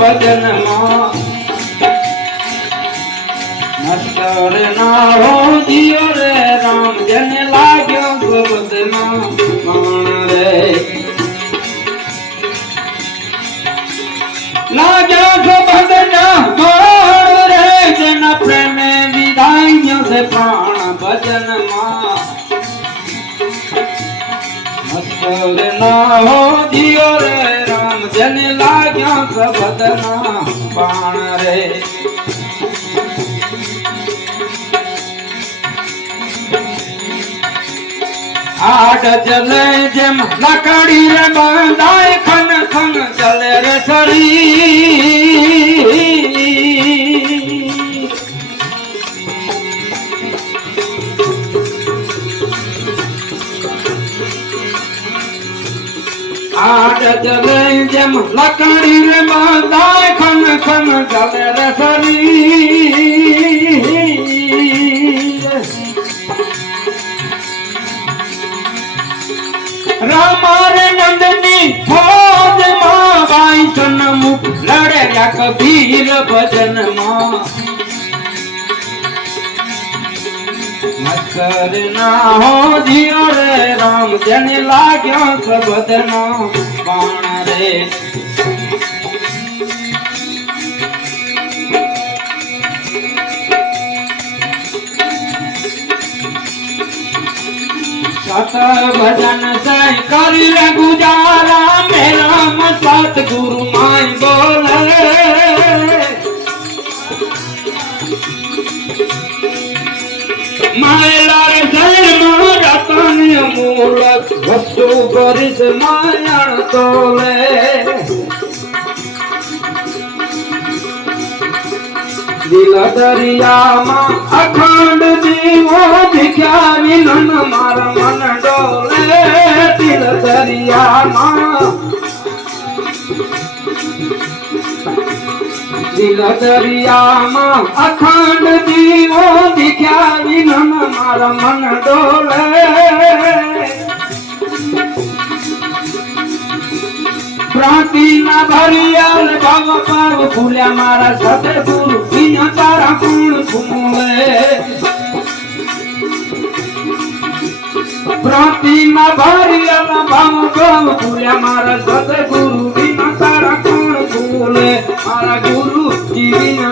भजन मां नश्वर ना हो जियो रे राम जन लाग्यो बदना मान रे लाग्यो बदना मान रे जन प्रेम विदाइयों से प्राण भजन मां नश्वर ना हो जियो रे राम जन लाग्यो बदना मान रे आठ चले जम लकड़ी रे बांधाए खन खन चले रे सरी आठ चले जम लकड़ी रे बांधाए खन खन चले रे सरी रामारे नंदनी फौज मां बाई सन्मुख लड़े या कबीर भजन मां मस्कर ना हो जियो रे राम जन लाग्यो सबदना बाण रे सत भजन से कर ले गुजारा मेरा सत गुरु माई बोले मायलार जन्म रतन मूलक वस्तु गरिस मायण तोले दिल दरिया मां अखंड दीवो दिख्या मिलन मार मन डोले दिल दरिया मां दिल दरिया मां अखंड दीवो दिख्या मिलन मार मन डोले प्रांति ना भरियल भव पाव फूल्या मारा सतगुरु बिना तारा कौन घूमे प्रांति ना भरियल भव पाव फूल्या मारा सतगुरु बिना तारा कौन भूले मारा गुरु जी बिना